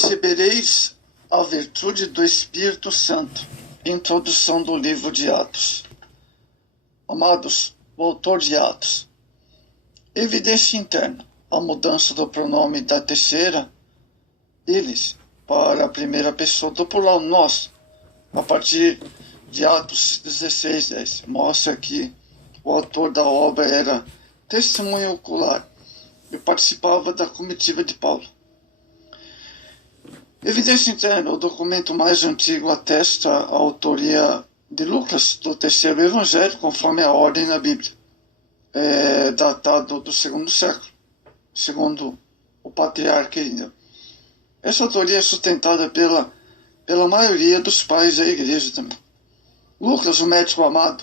Recebereis a virtude do Espírito Santo. Introdução do livro de Atos. Amados, o autor de Atos. Evidência interna. A mudança do pronome da terceira, eles, para a primeira pessoa do plural, nós, a partir de Atos 16:10. Mostra que o autor da obra era testemunho ocular e participava da comitiva de Paulo. Evidência interna, o documento mais antigo atesta a autoria de Lucas, do terceiro evangelho, conforme a ordem na Bíblia. É datado do segundo século, segundo o patriarca ainda. Essa autoria é sustentada pela maioria dos pais da igreja também. Lucas, o médico amado,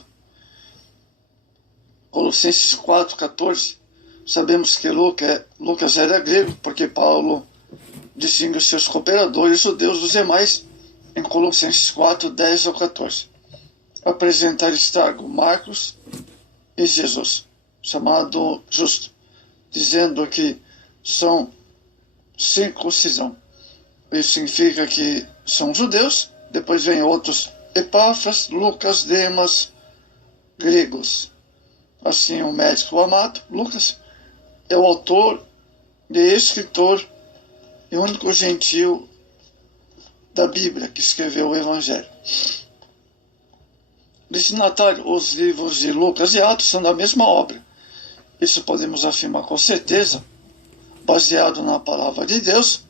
Colossenses 4:14, sabemos que Lucas era grego, porque Paulo distingue os seus cooperadores judeus dos demais em Colossenses 4:10-14. Apresenta Aristarco, Marcos e Jesus, chamado Justo, dizendo que são circuncisão. Isso significa que são judeus. Depois vem outros, Epáfras, Lucas, Demas, gregos. Assim, o médico amado, Lucas, é o autor e escritor e único gentil da Bíblia que escreveu o Evangelho. Destinatário, os livros de Lucas e Atos são da mesma obra. Isso podemos afirmar com certeza, baseado na palavra de Deus.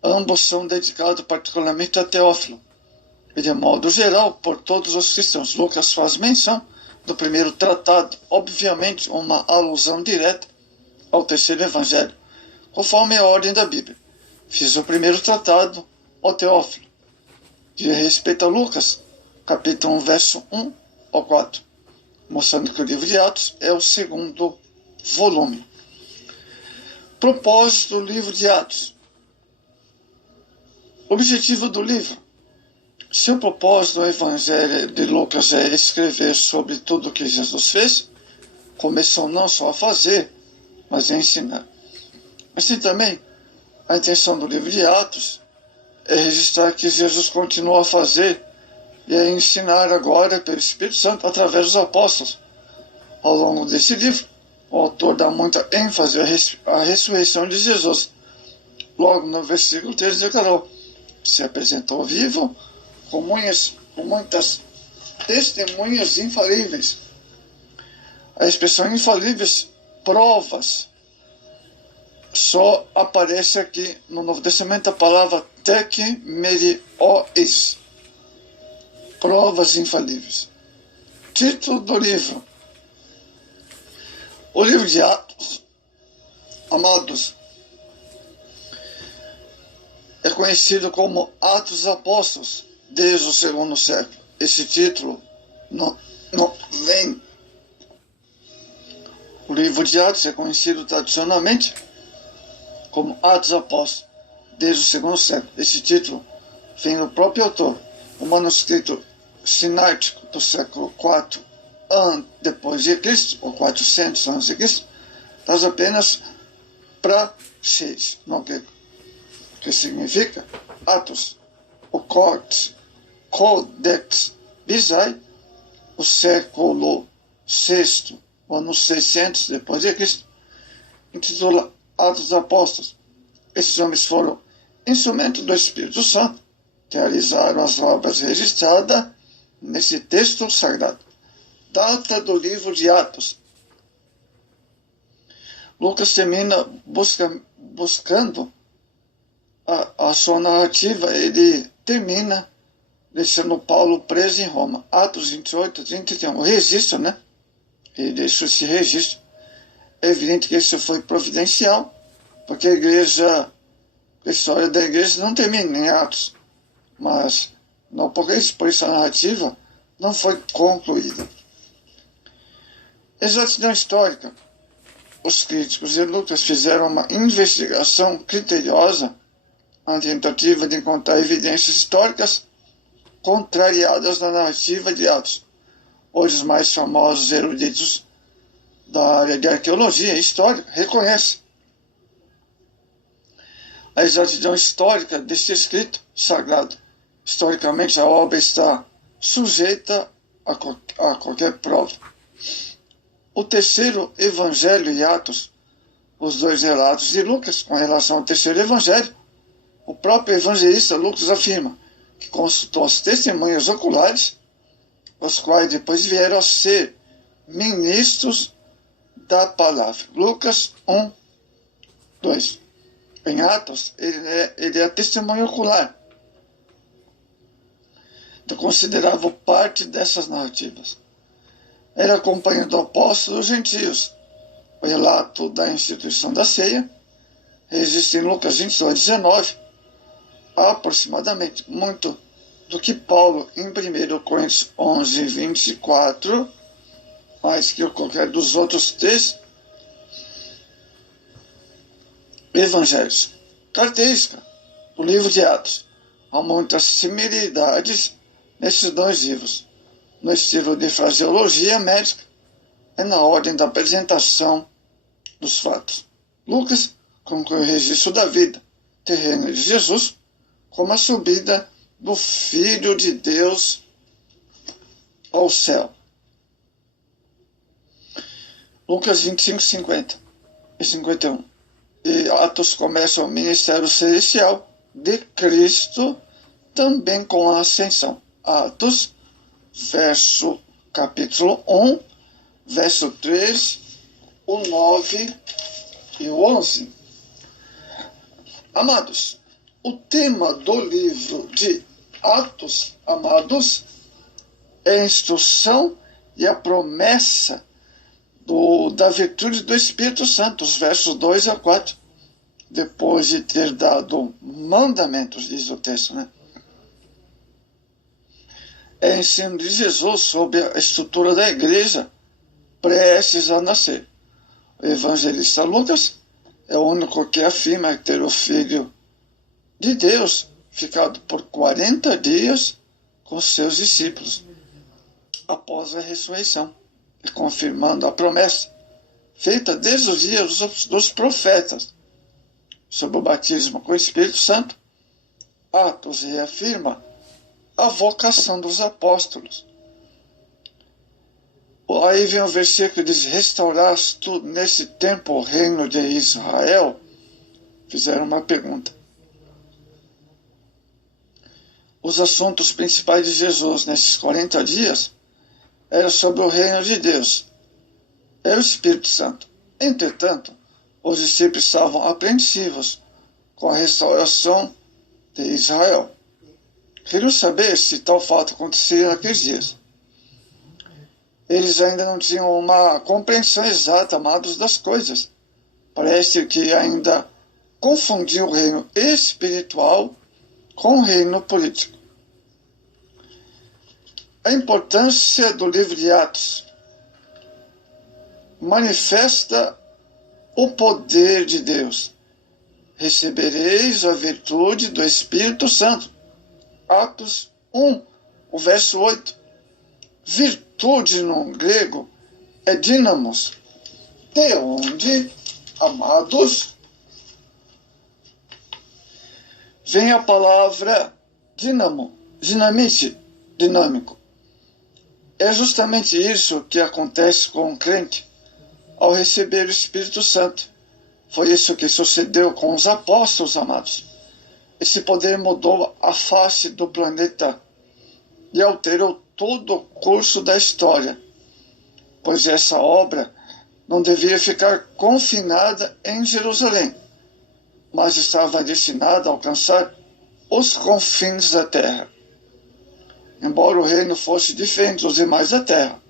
Ambos são dedicados particularmente a Teófilo, e de modo geral por todos os cristãos. Lucas faz menção do primeiro tratado, obviamente uma alusão direta ao terceiro evangelho, conforme a ordem da Bíblia. Fiz o primeiro tratado ao Teófilo, de respeito a Lucas, capítulo 1, verso 1 ao 4, mostrando que o livro de Atos é o segundo volume. Propósito do livro de Atos. Objetivo do livro. Seu propósito no Evangelho de Lucas é escrever sobre tudo o que Jesus fez, começou não só a fazer, mas a ensinar. Assim também, a intenção do livro de Atos é registrar que Jesus continuou a fazer e a ensinar agora pelo Espírito Santo através dos apóstolos. Ao longo desse livro, o autor dá muita ênfase à ressurreição de Jesus. Logo no versículo 3 declarou: se apresentou vivo com muitas testemunhas infalíveis. A expressão infalíveis, provas, só aparece aqui no Novo Testamento a palavra tekmerios, provas infalíveis. Título do livro. O livro de Atos, amados, é conhecido como Atos dos Apóstolos desde o segundo século. Esse título não vem. O livro de Atos é conhecido tradicionalmente como Atos dos Apóstolos desde o segundo século. Esse título vem do próprio autor. O manuscrito sinático do século IV depois de Cristo, ou 400 antes de Cristo, traz apenas praxeis, no grego, que significa Atos, o Codex Bizai, o século VI, ano 600 depois de Cristo, intitula Atos dos Apóstolos. Esses homens foram instrumentos do Espírito Santo, que realizaram as obras registradas nesse texto sagrado. Data do livro de Atos. Lucas termina buscando a sua narrativa. Ele termina deixando Paulo preso em Roma. Atos 28:31. O registro, né? Ele deixa esse registro. É evidente que isso foi providencial, porque a história da igreja não termina em Atos, mas não por isso a narrativa não foi concluída. Exatidão histórica. Os críticos de Lucas fizeram uma investigação criteriosa na tentativa de encontrar evidências históricas contrariadas na narrativa de Atos. Hoje os mais famosos eruditos da área de arqueologia e história reconhecem a exatidão histórica deste escrito sagrado. Historicamente, a obra está sujeita a qualquer prova. O terceiro evangelho e Atos, os dois relatos de Lucas com relação ao terceiro evangelho, o próprio evangelista Lucas afirma que consultou as testemunhas oculares, os quais depois vieram a ser ministros da palavra. Lucas 1, 2. Em Atos, ele é testemunho ocular. Então, considerava parte dessas narrativas. Era acompanhado do apóstolo dos gentios. O relato da instituição da ceia registra em Lucas 22, 19, aproximadamente, muito do que Paulo, em 1 Coríntios 11, 24, mais que qualquer dos outros três evangelhos. Característica do livro de Atos. Há muitas similaridades nesses dois livros, no estilo de fraseologia médica e na ordem da apresentação dos fatos. Lucas conclui o registro da vida terrena de Jesus como a subida do Filho de Deus ao céu. Lucas 25, 50 e 51. E Atos começa o ministério celestial de Cristo também com a ascensão. Atos, capítulo 1, verso 3, o 9 e o 11. Amados, o tema do livro de Atos, amados, é a instrução e a promessa da virtude do Espírito Santo, os versos 2 a 4. Depois de ter dado mandamentos, diz o texto, né? É ensino de Jesus sobre a estrutura da igreja prestes a nascer. O evangelista Lucas é o único que afirma ter o Filho de Deus ficado por 40 dias com seus discípulos após a ressurreição, e confirmando a promessa feita desde os dias dos profetas sobre o batismo com o Espírito Santo. Atos reafirma a vocação dos apóstolos. Aí vem o versículo que diz: restauraste tu nesse tempo o reino de Israel? Fizeram uma pergunta. Os assuntos principais de Jesus nesses 40 dias eram sobre o reino de Deus. Era o Espírito Santo. Entretanto, os discípulos estavam apreensivos com a restauração de Israel. Queriam saber se tal fato aconteceria naqueles dias. Eles ainda não tinham uma compreensão exata, amados, das coisas. Parece que ainda confundiam o reino espiritual com o reino político. A importância do livro de Atos manifesta o poder de Deus. Recebereis a virtude do Espírito Santo. Atos 1, o verso 8. Virtude no grego é dínamos, de onde, amados, vem a palavra dínamo, dinamite, dinâmico. É justamente isso que acontece com o crente ao receber o Espírito Santo. Foi isso que sucedeu com os apóstolos, amados. Esse poder mudou a face do planeta e alterou todo o curso da história, pois essa obra não devia ficar confinada em Jerusalém, mas estava destinada a alcançar os confins da terra. Embora o reino fosse diferente dos demais da terra,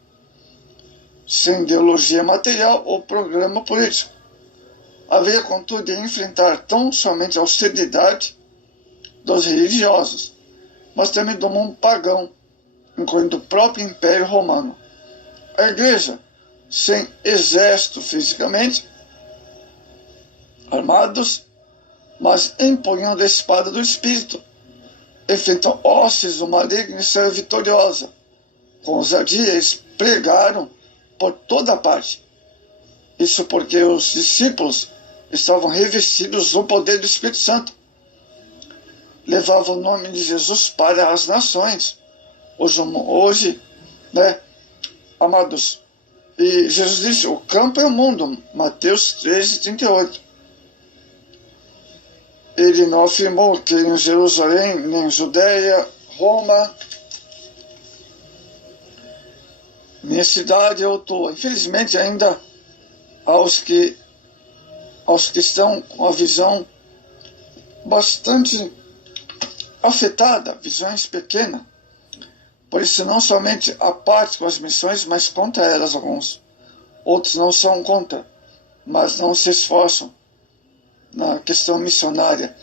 sem ideologia material ou programa político, havia contudo de enfrentar tão somente a austeridade dos religiosos, mas também do mundo pagão, incluindo o próprio Império Romano. A igreja, sem exército fisicamente, armados, mas empunhando a espada do Espírito, enfrentam hostes do maligno e saiu vitoriosa. Com ousadia, eles pregaram por toda parte. Isso porque os discípulos estavam revestidos do poder do Espírito Santo. levava o nome de Jesus para as nações. Hoje, né, amados, e Jesus disse, o campo é o mundo, Mateus 13:38. Ele não afirmou que em Jerusalém, nem Judeia, Roma, minha cidade eu estou. Infelizmente ainda aos que estão com a visão bastante afetada, visões pequenas. Por isso não somente a parte com as missões, mas contra elas alguns. Outros não são contra, mas não se esforçam na questão missionária,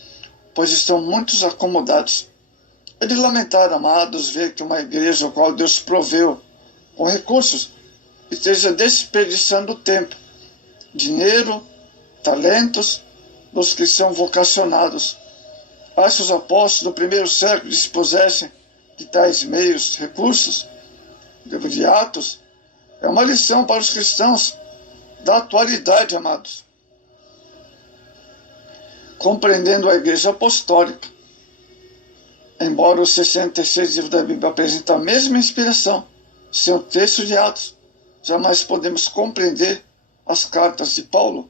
pois estão muito acomodados. É de lamentar, amados, ver que uma igreja, a qual Deus proveu com recursos, esteja desperdiçando tempo, dinheiro, talentos dos que são vocacionados. Acho que os apóstolos do primeiro século dispusessem de tais meios, recursos, livro de Atos, é uma lição para os cristãos da atualidade, amados. Compreendendo a igreja apostólica, embora os 66 livros da Bíblia apresentem a mesma inspiração, sem o texto de Atos, jamais podemos compreender as cartas de Paulo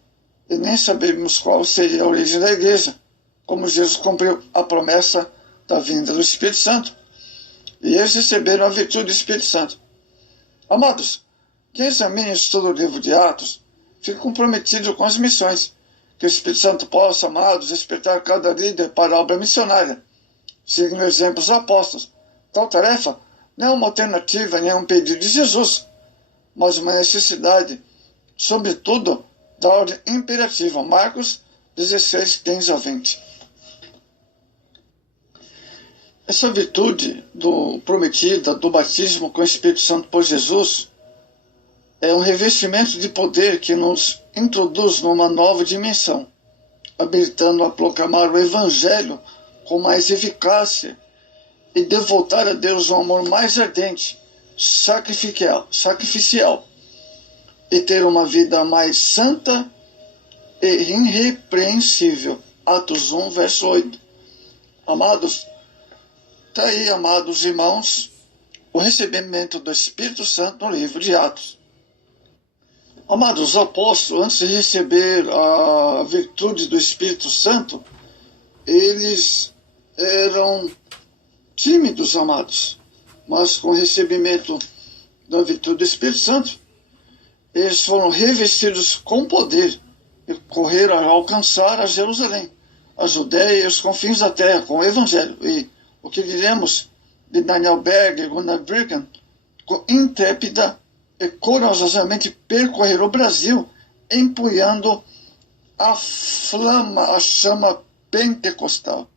e nem sabemos qual seria a origem da igreja, como Jesus cumpriu a promessa da vinda do Espírito Santo, e eles receberam a virtude do Espírito Santo. Amados, quem examina e estuda o livro de Atos, fica comprometido com as missões, que o Espírito Santo possa, amados, despertar cada líder para a obra missionária, seguindo o exemplo dos apóstolos. Tal tarefa não é uma alternativa nem um pedido de Jesus, mas uma necessidade, sobretudo, da ordem imperativa. Marcos 16:15-20. Essa virtude prometida do batismo com o Espírito Santo por Jesus é um revestimento de poder que nos introduz numa nova dimensão, habilitando a proclamar o Evangelho com mais eficácia e devotar a Deus um amor mais ardente, sacrificial, e ter uma vida mais santa e irrepreensível. Atos 1, verso 8. Amados, está aí, amados irmãos, o recebimento do Espírito Santo no livro de Atos. Amados, os apóstolos, antes de receber a virtude do Espírito Santo, eles eram tímidos, amados, mas com o recebimento da virtude do Espírito Santo, eles foram revestidos com poder e correram a alcançar a Jerusalém, a Judéia e os confins da terra com o Evangelho. E o que diremos de Daniel Berg e Gunnar Brigham, com intrépida e corajosamente percorreram o Brasil, empunhando a flama, a chama pentecostal.